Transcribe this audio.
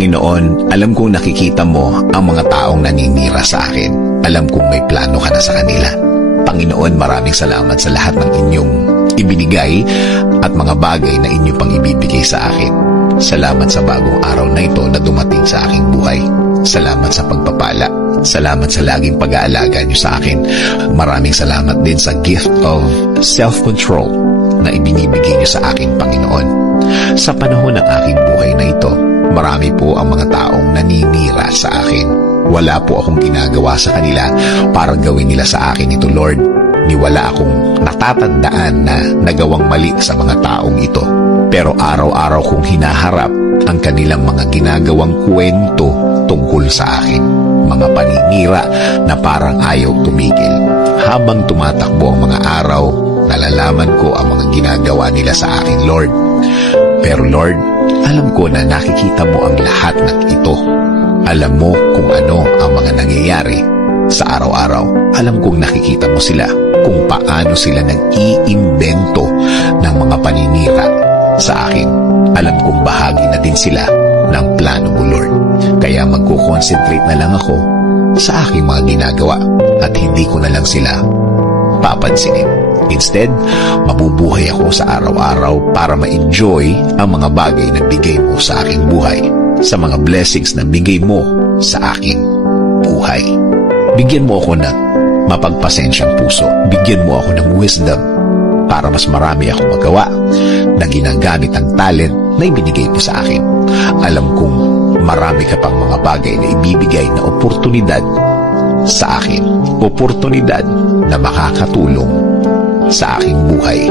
Panginoon, alam kong nakikita mo ang mga taong naninira sa akin. Alam kong may plano ka na sa kanila. Panginoon, maraming salamat sa lahat ng inyong ibinigay at mga bagay na inyo pang ibibigay sa akin. Salamat sa bagong araw na ito na dumating sa aking buhay. Salamat sa pagpapala. Salamat sa laging pag-aalaga niyo sa akin. Maraming salamat din sa gift of self-control na ibinibigay niyo sa akin, Panginoon. Sa panahon ng aking buhay na ito, marami po ang mga taong naninira sa akin. Wala po akong ginagawa sa kanila para gawin nila sa akin ito, Lord. Wala akong natatandaan na nagawang mali sa mga taong ito. Pero araw-araw kong hinaharap ang kanilang mga ginagawang kwento tungkol sa akin. Mga paninira na parang ayaw tumigil. Habang tumatakbo ang mga araw, nalalaman ko ang mga ginagawa nila sa akin, Lord. Pero Lord, alam ko na nakikita mo ang lahat ng ito. Alam mo kung ano ang mga nangyayari sa araw-araw. Alam kong nakikita mo sila kung paano sila nag-iimbento ng mga paninira sa akin. Alam kong bahagi na din sila ng plano mo, Lord. Kaya magko-concentrate na lang ako sa aking mga ginagawa at hindi ko na lang sila papansinin. Instead, mabubuhay ako sa araw-araw para ma-enjoy ang mga bagay na bigay mo sa aking buhay, sa mga blessings na bigay mo sa aking buhay. Bigyan mo ako ng mapagpasensyang puso. Bigyan mo ako ng wisdom para mas marami akong magawa na ginagamit ang talent na ibinigay mo sa akin. Alam kong marami ka pang mga bagay na ibibigay na oportunidad sa akin. Oportunidad na makakatulong sa aking buhay.